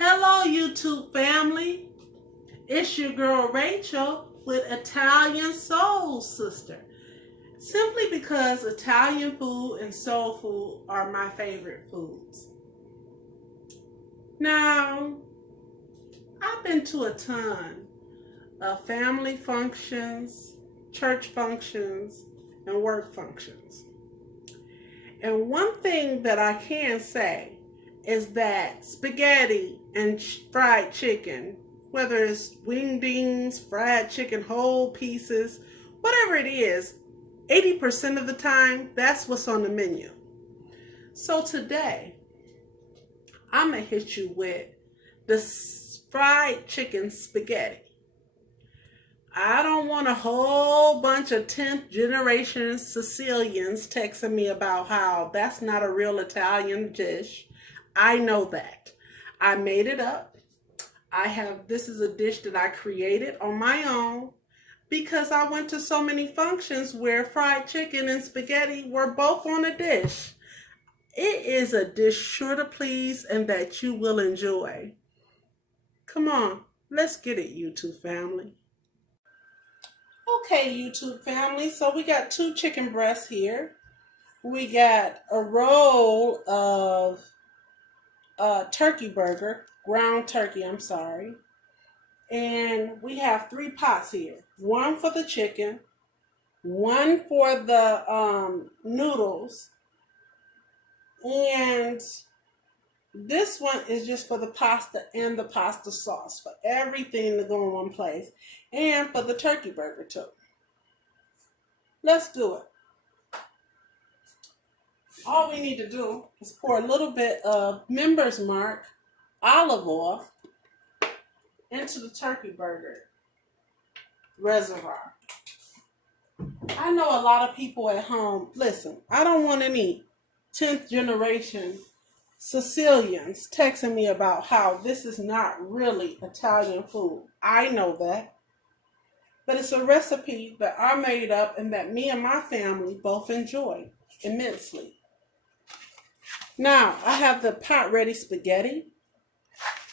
Hello, YouTube family. It's your girl Rachel with Italian Soul Sister. Simply because Italian food and soul food are my favorite foods. Now, I've been to a ton of family functions, church functions, and work functions. And one thing that I can say is that spaghetti and fried chicken, whether it's wingdings, fried chicken, whole pieces, whatever it is, 80% of the time, that's what's on the menu. So today, I'm going to hit you with the fried chicken spaghetti. I don't want a whole bunch of 10th generation Sicilians texting me about how that's not a real Italian dish. I know that. I made it up. This is a dish that I created on my own because I went to so many functions where fried chicken and spaghetti were both on a dish. It is a dish sure to please and that you will enjoy. Come on, let's get it, YouTube family. Okay, YouTube family, so we got 2 chicken breasts here. We got a roll of turkey burger, ground turkey, I'm sorry. And we have 3 pots here. 1 for the chicken, 1 for the noodles, and this one is just for the pasta and the pasta sauce, for everything to go in one place, and for the turkey burger too. Let's do it. All we need to do is pour a little bit of Member's Mark olive oil into the turkey burger reservoir. I know a lot of people at home, listen, I don't want any 10th generation Sicilians texting me about how this is not really Italian food. I know that. But it's a recipe that I made up and that me and my family both enjoy immensely. Now, I have the pot ready spaghetti.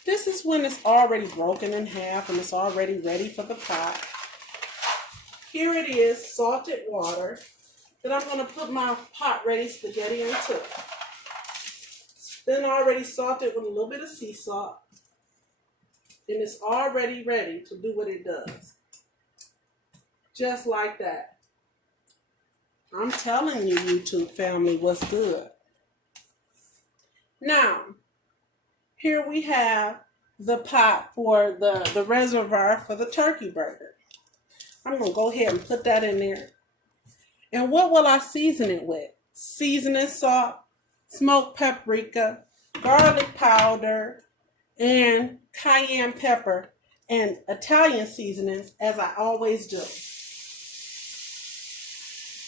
This is when it's already broken in half and it's already ready for the pot. Here it is, salted water that I'm going to put my pot ready spaghetti into. It's been already salted with a little bit of sea salt. And it's already ready to do what it does. Just like that. I'm telling you, YouTube family, what's good. Now, here we have the pot for the reservoir for the turkey burger. I'm going to go ahead and put that in there. And what will I season it with? Seasoning salt, smoked paprika, garlic powder, and cayenne pepper, and Italian seasonings, as I always do.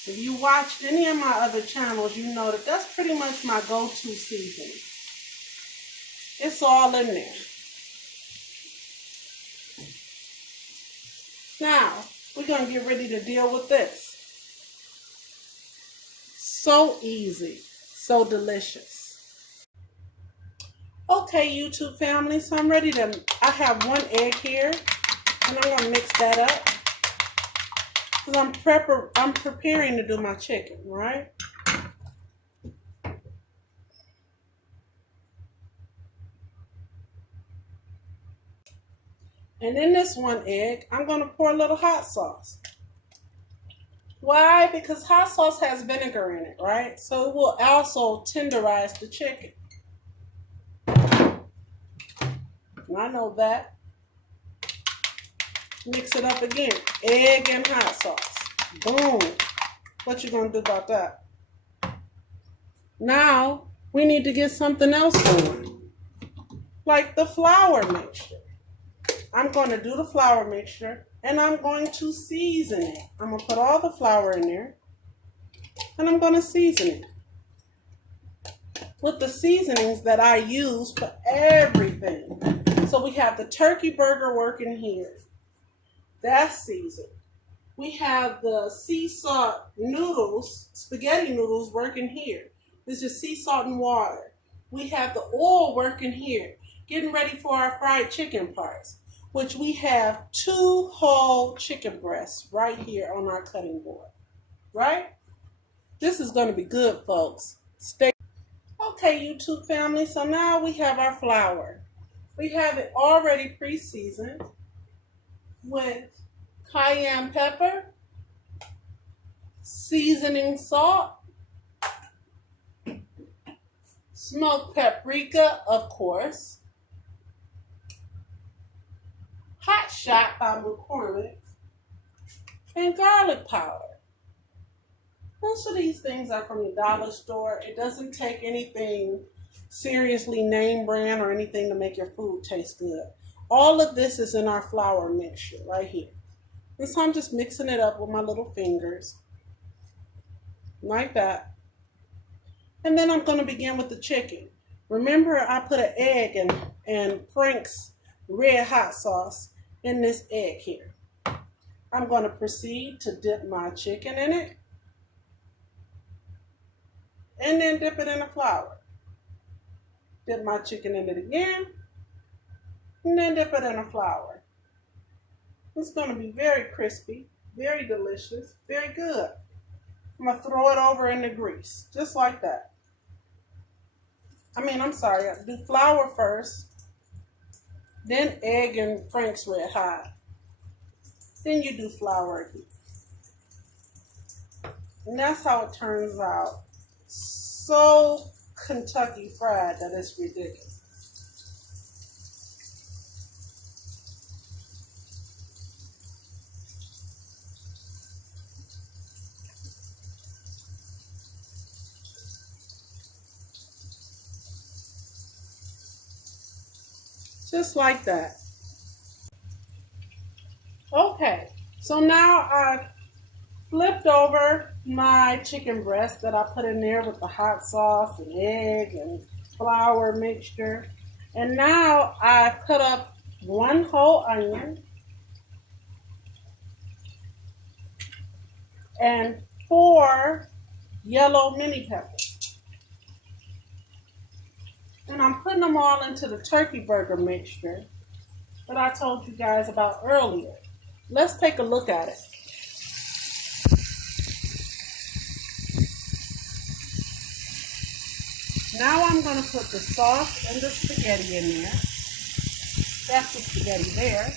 If you watched any of my other channels, you know that that's pretty much my go-to seasoning. It's all in there. Now, we're going to get ready to deal with this. So easy, so delicious. Okay, YouTube family, so I have 1 egg here, and I'm going to mix that up. Because I'm preparing to do my chicken, right? And in this 1 egg, I'm going to pour a little hot sauce. Why? Because hot sauce has vinegar in it, right? So it will also tenderize the chicken. And I know that. Mix it up again. Egg and hot sauce. Boom. What you gonna do about that? Now, we need to get something else going. Like the flour mixture. I'm going to do the flour mixture and I'm going to season it. I'm going to put all the flour in there and I'm going to season it with the seasonings that I use for everything. So we have the turkey burger working here. That's seasoned. We have the sea salt noodles, spaghetti noodles working here. It's just sea salt and water. We have the oil working here. getting ready for our fried chicken parts, which we have 2 whole chicken breasts right here on our cutting board, right? This is going to be good, folks. Stay. Okay, YouTube family, so now we have our flour. We have it already pre-seasoned with cayenne pepper, seasoning salt, smoked paprika, of course, hot shot by McCormick, and garlic powder. Most of these things are from the dollar store. It doesn't take anything seriously name brand or anything to make your food taste good. All of this is in our flour mixture right here. And so I'm just mixing it up with my little fingers, like that. And then I'm going to begin with the chicken. Remember, I put an egg and Frank's red hot sauce in this egg here. I'm going to proceed to dip my chicken in it. And then dip it in the flour. Dip my chicken in it again. And then dip it in the flour. It's going to be very crispy, very delicious, very good. I'm going to throw it over in the grease, just like that. I'm sorry, I do flour first, then egg and Frank's red hot. Then you do flour again. And that's how it turns out. So Kentucky Fried that it's ridiculous. Just like that. Okay, so now I've flipped over my chicken breast that I put in there with the hot sauce and egg and flour mixture. And now I've cut up 1 whole onion and 4 yellow mini peppers. And I'm putting them all into the turkey burger mixture that I told you guys about earlier. Let's take a look at it. Now I'm going to put the sauce and the spaghetti in there. That's the spaghetti there.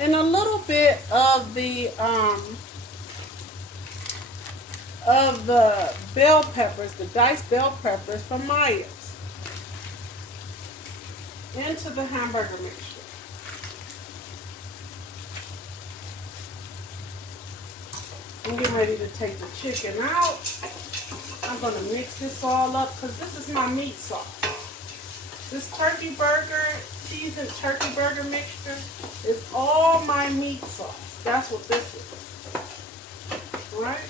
And a little bit of the bell peppers, the diced bell peppers from Myers, into the hamburger mixture. I'm getting ready to take the chicken out. I'm going to mix this all up because this is my meat sauce. This turkey burger, seasoned turkey burger mixture is all my meat sauce. That's what this is. Right?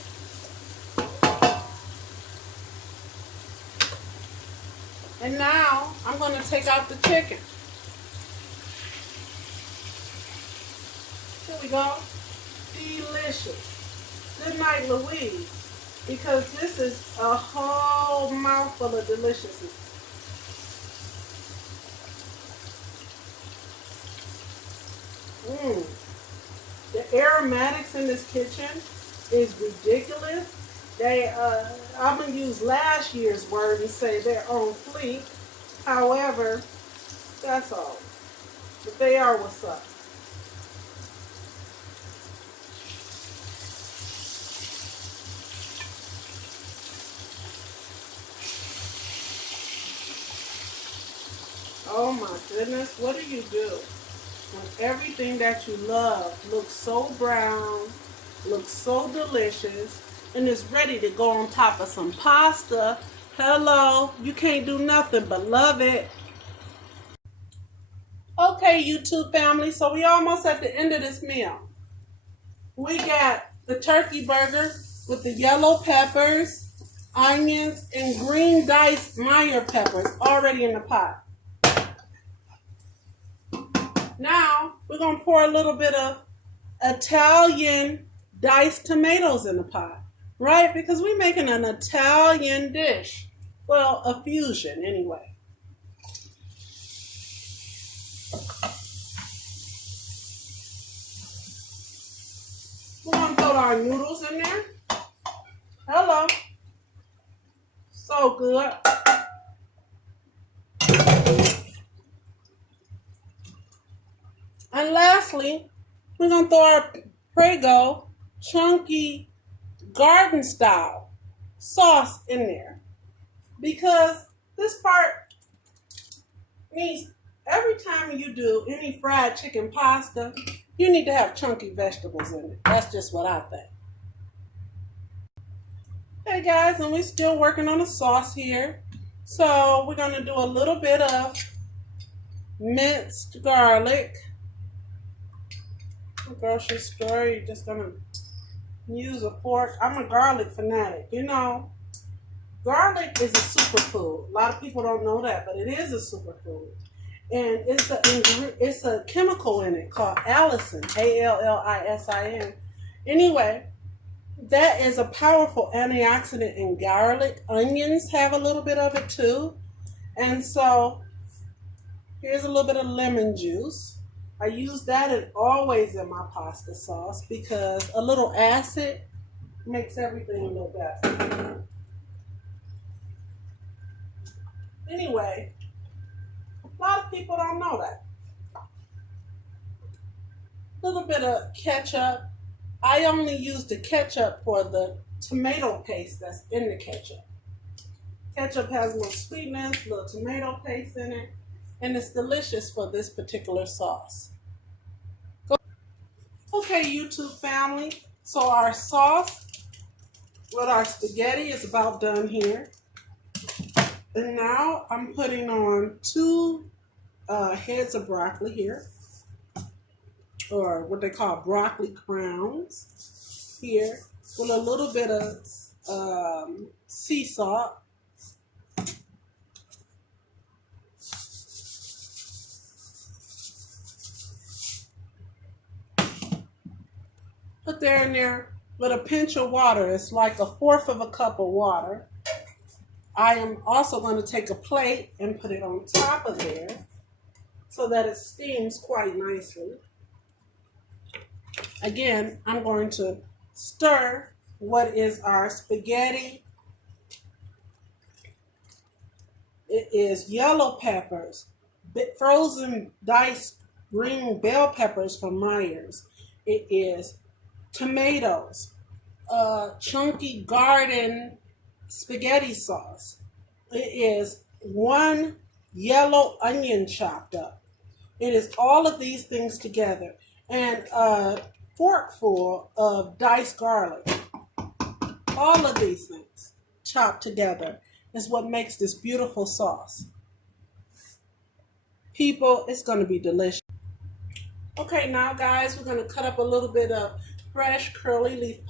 And now I'm going to take out the chicken. Here we go. Delicious. Good night, Louise. Because this is a whole mouthful of deliciousness. The aromatics in this kitchen is ridiculous. I'm going to use last year's word and say they're on fleek. However, that's all. But they are what's up. Oh my goodness, what do you do when everything that you love looks so brown, looks so delicious, and is ready to go on top of some pasta? Hello, you can't do nothing but love it. Okay, YouTube family, so we almost at the end of this meal. We got the turkey burger with the yellow peppers, onions, and green diced Meyer peppers already in the pot. Now we're going to pour a little bit of Italian diced tomatoes in the pot, right? Because we're making an Italian dish. Well, a fusion anyway. We're going to throw our noodles in there. Hello. So good. And lastly, we're going to throw our Prego chunky garden style sauce in there. Because this part means every time you do any fried chicken pasta, you need to have chunky vegetables in it. That's just what I think. Hey guys, and we're still working on the sauce here. So we're going to do a little bit of minced garlic. Grocery store, you're just gonna use a fork. I'm a garlic fanatic. You know, garlic is a superfood. A lot of people don't know that, but it is a superfood. And it's a chemical in it called allicin, Allisin. Anyway, that is a powerful antioxidant in garlic. Onions have a little bit of it too. And so here's a little bit of lemon juice. I use that always in my pasta sauce because a little acid makes everything a little better. Anyway, a lot of people don't know that. A little bit of ketchup. I only use the ketchup for the tomato paste that's in the ketchup. Ketchup has more sweetness, a little tomato paste in it, and it's delicious for this particular sauce. Okay, YouTube family, so our sauce with our spaghetti is about done here. And now I'm putting on 2 heads of broccoli here, or what they call broccoli crowns here, with a little bit of sea salt. Put there in there with a pinch of water. It's like 1/4 of a cup of water. I am also going to take a plate and put it on top of there so that it steams quite nicely. Again, I'm going to stir what is our spaghetti. It is yellow peppers, frozen diced green bell peppers from Myers. It is tomatoes, chunky garden spaghetti sauce. It is 1 yellow onion chopped up. It is all of these things together, and a forkful of diced garlic. All of these things chopped together is what makes this beautiful sauce. People, it's going to be delicious. Okay, now guys, we're going to cut up a little bit of fresh curly leaf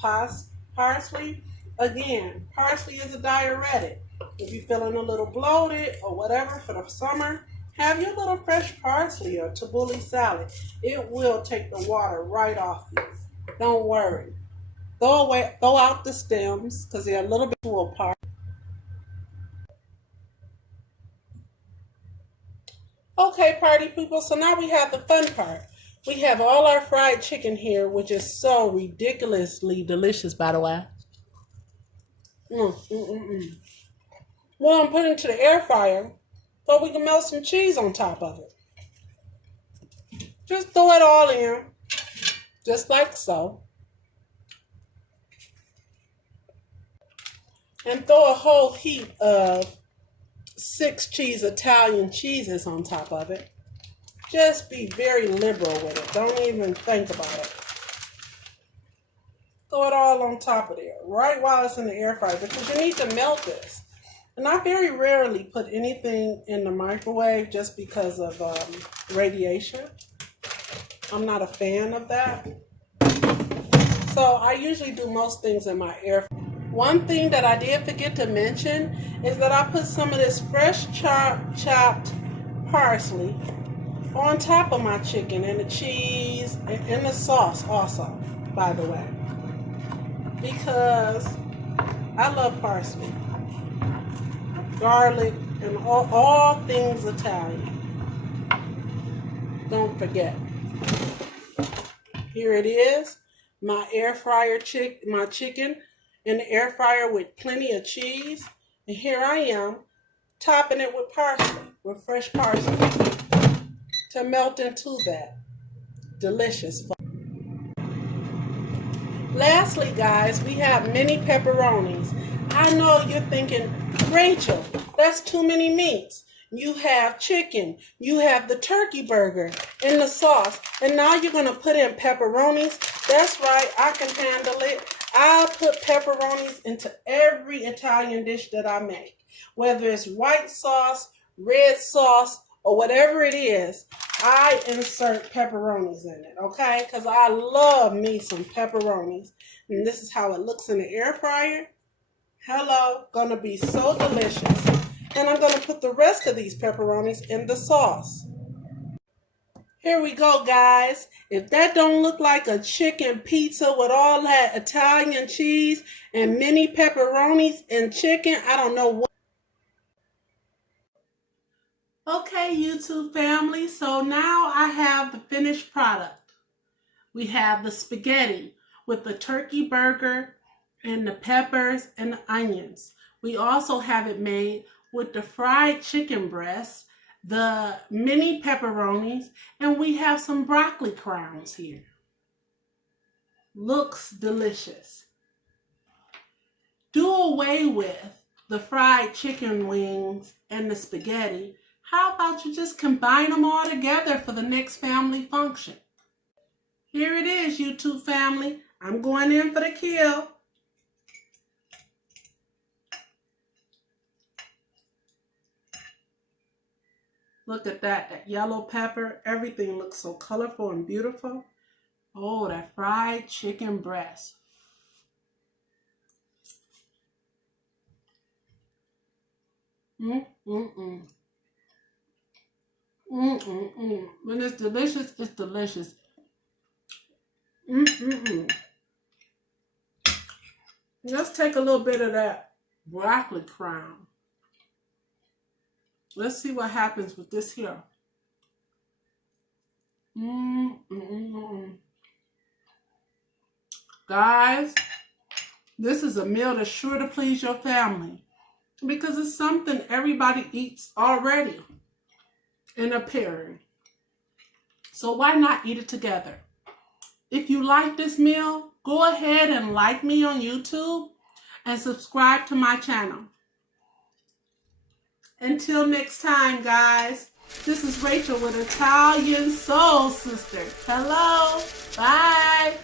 parsley. Again, parsley is a diuretic. If you're feeling a little bloated or whatever for the summer, have your little fresh parsley or tabbouleh salad. It will take the water right off you. Don't worry. Throw out the stems because they're a little bit too apart. Okay, party people, so now we have the fun part. We have all our fried chicken here, which is so ridiculously delicious, by the way. Well, I'm putting it into the air fryer so we can melt some cheese on top of it. Just throw it all in, just like so. And throw a whole heap of 6 cheese Italian cheeses on top of it. Just be very liberal with it. Don't even think about it. Throw it all on top of there, right while it's in the air fryer, because you need to melt this. And I very rarely put anything in the microwave just because of radiation. I'm not a fan of that. So I usually do most things in my air fryer. One thing that I did forget to mention is that I put some of this fresh chopped parsley on top of my chicken, and the cheese and the sauce also, by the way, because I love parsley, garlic, and all things Italian. Don't forget. Here it is, my air fryer my chicken in the air fryer with plenty of cheese. And here I am topping it with parsley, with fresh parsley to melt into that. Delicious. Lastly, guys, we have mini pepperonis. I know you're thinking, Rachel, that's too many meats. You have chicken, you have the turkey burger in the sauce, and now you're going to put in pepperonis. That's right, I can handle it. I put pepperonis into every Italian dish that I make, whether it's white sauce, red sauce, or whatever it is. I insert pepperonis in it, okay? Because I love me some pepperonis. And this is how it looks in the air fryer. Hello, gonna be so delicious. And I'm gonna put the rest of these pepperonis in the sauce. Here we go, guys. If that don't look like a chicken pizza with all that Italian cheese and mini pepperonis and chicken, I don't know what. Okay, YouTube family, so now I have the finished product. We have the spaghetti with the turkey burger and the peppers and the onions. We also have it made with the fried chicken breasts, the mini pepperonis, and we have some broccoli crowns here. Looks delicious. Do away with the fried chicken wings and the spaghetti. How about you just combine them all together for the next family function? Here it is, YouTube family. I'm going in for the kill. Look at that yellow pepper. Everything looks so colorful and beautiful. Oh, that fried chicken breast. When it's delicious, it's delicious. Let's take a little bit of that broccoli crown. Let's see what happens with this here. Guys, this is a meal that's sure to please your family because it's something everybody eats already in a pairing. So why not eat it together? If you like this meal, go ahead and like me on YouTube and subscribe to my channel. Until next time, guys, this is Rachel with Italian Soul Sister. Hello, bye.